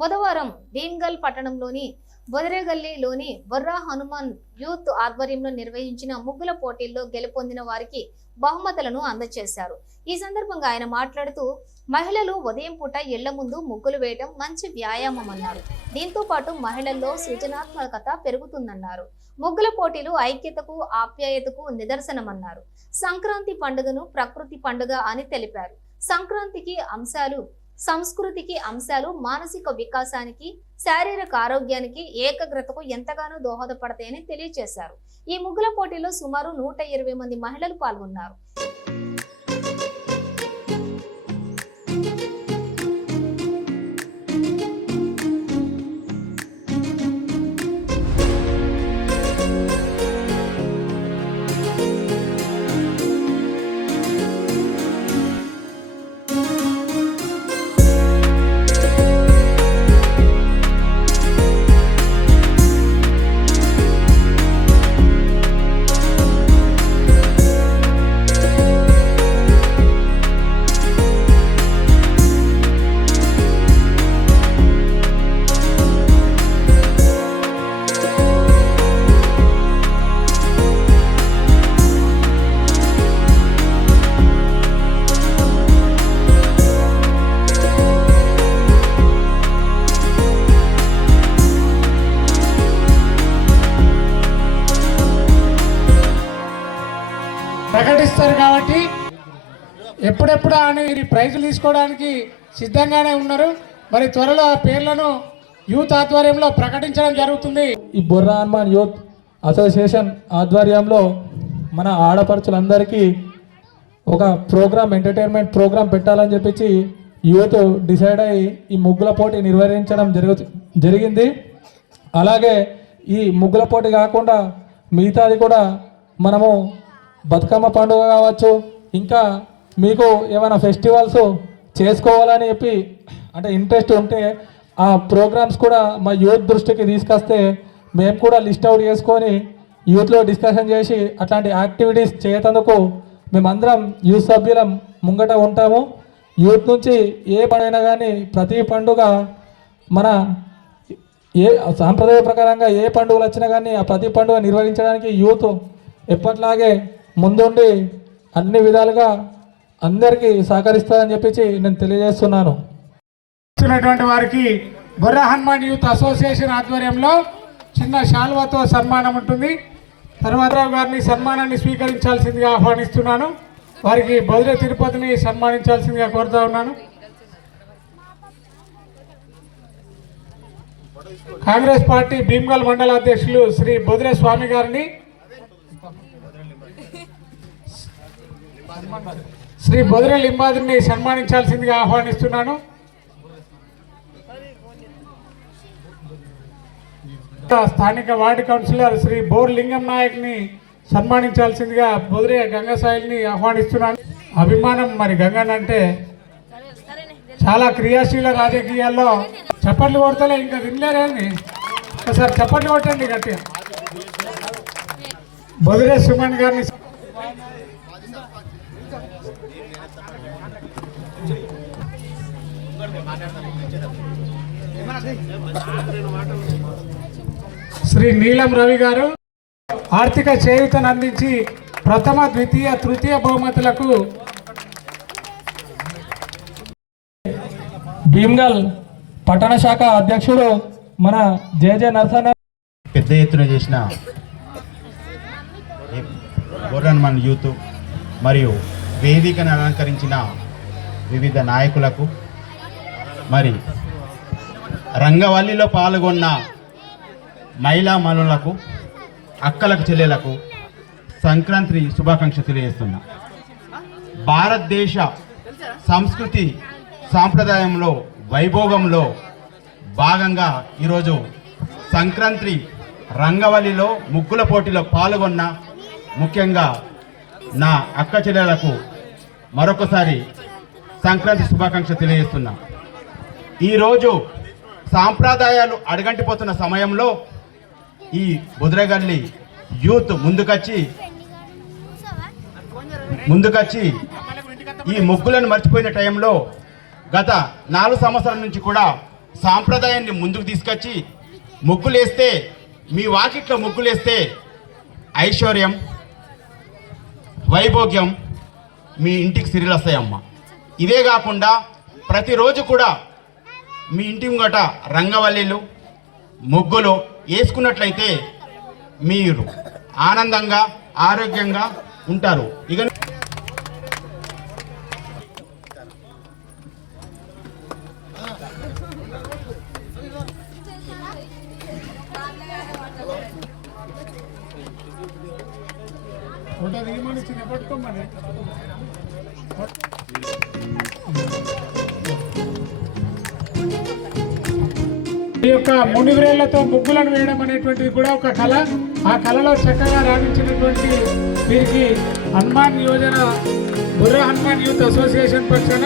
బుధవారం భీమ్గల్ పట్టణంలోని బొదరేగల్లిలోని బొర్రా హనుమాన్ యూత్ ఆధ్వర్యంలో నిర్వహించిన ముగ్గుల పోటీల్లో గెలుపొందిన వారికి బహుమతులను అందజేశారు. ఈ సందర్భంగా ఆయన మాట్లాడుతూ మహిళలు ఉదయం పూట ఇళ్ల ముందు ముగ్గులు వేయడం మంచి వ్యాయామం అన్నారు. దీంతో పాటు మహిళల్లో సృజనాత్మకత పెరుగుతుందన్నారు. ముగ్గుల పోటీలు ఐక్యతకు ఆప్యాయతకు నిదర్శనమన్నారు. సంక్రాంతి పండుగను ప్రకృతి పండుగ అని తెలిపారు. సంక్రాంతికి అంశాలు సంస్కృతికి అంశాలు మానసిక వికాసానికి శారీరక ఆరోగ్యానికి ఏకాగ్రతకు ఎంతగానో దోహదపడతాయని తెలియజేశారు. ఈ ముగ్గుల పోటీలో సుమారు 120 మంది మహిళలు పాల్గొన్నారు. ప్రకటిస్తారు కాబట్టి ఎప్పుడెప్పుడు అని ప్రైజులు తీసుకోవడానికి సిద్ధంగానే ఉన్నారు. మరి త్వరలో ఆ పేర్లను యూత్ ఆధ్వర్యంలో ప్రకటించడం జరుగుతుంది. ఈ బొర్రా హనుమాన్ యూత్ అసోసియేషన్ ఆధ్వర్యంలో మన ఆడపడుచులందరికీ ఒక ఎంటర్టైన్మెంట్ ప్రోగ్రాం పెట్టాలని చెప్పి యూత్ డిసైడ్ అయ్యి ఈ ముగ్గుల పోటీ నిర్వహించడం జరిగింది. అలాగే ఈ ముగ్గుల పోటీ కాకుండా మిగతాది కూడా మనము బతుకమ్మ పండుగ కావచ్చు, ఇంకా మీకు ఏమైనా ఫెస్టివల్స్ చేసుకోవాలని చెప్పి అంటే ఇంట్రెస్ట్ ఉంటే ఆ ప్రోగ్రామ్స్ కూడా మా యూత్ దృష్టికి తీసుకొస్తే మేము కూడా లిస్ట్ అవుట్ చేసుకొని యూత్లో డిస్కషన్ చేసి అట్లాంటి యాక్టివిటీస్ చేయటందుకు మేమందరం యూత్ సభ్యులం ముంగట ఉంటాము. యూత్ నుంచి ఏ పండుగ కానీ ప్రతి పండుగ మన ఏ సాంప్రదాయ ప్రకారంగా ఏ పండుగలు వచ్చినా కానీ ఆ ప్రతి పండుగ నిర్వహించడానికి యూత్ ఎప్పట్లాగే ముందుండి అన్ని విధాలుగా అందరికీ సహకరిస్తారని చెప్పి నేను తెలియజేస్తున్నాను. వారికి బొర్రా హనుమాన్ యూత్ అసోసియేషన్ ఆధ్వర్యంలో చిన్న శాల్వాతో సన్మానం ఉంటుంది. తర్వాత వారిని సన్మానాన్ని స్వీకరించాల్సిందిగా ఆహ్వానిస్తున్నాను. వారికి బొదిరే తిరుపతిని సన్మానించాల్సిందిగా కోరుతా ఉన్నాను. కాంగ్రెస్ పార్టీ భీమ్గల్ మండల అధ్యక్షులు శ్రీ బొదిరే స్వామి గారిని శ్రీ బొదిరే లింబాద్రిని సన్మానించాల్సిందిగా ఆహ్వానిస్తున్నాను. స్థానిక వార్డు కౌన్సిలర్ శ్రీ బోర్ లింగం నాయక్ని సన్మానించాల్సిందిగా బొదిరే గంగసాయిల్ని ఆహ్వానిస్తున్నాను. అభిమానం మరి గంగనంటే చాలా క్రియాశీల రాజకీయాల్లో చప్పట్లు కొడతలే ఇంకా వినలేరేంది, ఒకసారి చప్పట్లు కొట్టండి గట్టిగా. బొదిరే సుమన్ గారిని శ్రీ నీలం రవి గారు ఆర్థిక చేయూతను అందించి ప్రథమ, ద్వితీయ, తృతీయ బహుమతులకు భీమ్గల్ పట్టణ శాఖ అధ్యక్షుడు మన జే నరసన్న పెద్ద ఎత్తున చేసిన బొర్రా హనుమాన్ యూత్ మరియు వేదికను అలంకరించిన వివిధ నాయకులకు, మరి రంగవల్లిలో పాల్గొన్న మహిళా మనులకు, అక్కలకు, చెల్లెలకు సంక్రాంతి శుభాకాంక్ష తెలియజేస్తున్నా. భారతదేశ సంస్కృతి సాంప్రదాయంలో వైభోగంలో భాగంగా ఈరోజు సంక్రాంతి రంగవల్లిలో ముగ్గుల పోటీలో పాల్గొన్న ముఖ్యంగా నా అక్క చెల్లెలకు మరొకసారి సంక్రాంతి శుభాకాంక్ష తెలియజేస్తున్నా. ఈరోజు సాంప్రదాయాలు అడగంటిపోతున్న సమయంలో ఈ బొదరేగల్లి యూత్ ముందుకొచ్చి ఈ ముగ్గులను మర్చిపోయిన టైంలో గత 4 సంవత్సరాల నుంచి కూడా సాంప్రదాయాన్ని ముందుకు తీసుకొచ్చి ముగ్గులేస్తే, మీ వాకిట్లో ముగ్గులేస్తే ఐశ్వర్యం, వైభోగ్యం మీ ఇంటికి సిరిలు వస్తాయమ్మ. ఇదే కాకుండా ప్రతిరోజు కూడా మీ ఇంటి ముంగట రంగవల్లిలు, ముగ్గులు వేసుకున్నట్లయితే మీరు ఆనందంగా ఆరోగ్యంగా ఉంటారు. ఇక ఈ యొక్క మునివ్రేళ్లతో ముగ్గులను వేయడం అనేటువంటిది కూడా ఒక కళ. ఆ కళలో చక్కగా రాణించినటువంటి వీరికి హనుమాన్ యోజన బుర్రా హనుమాన్ యూత్ అసోసియేషన్ పక్షాన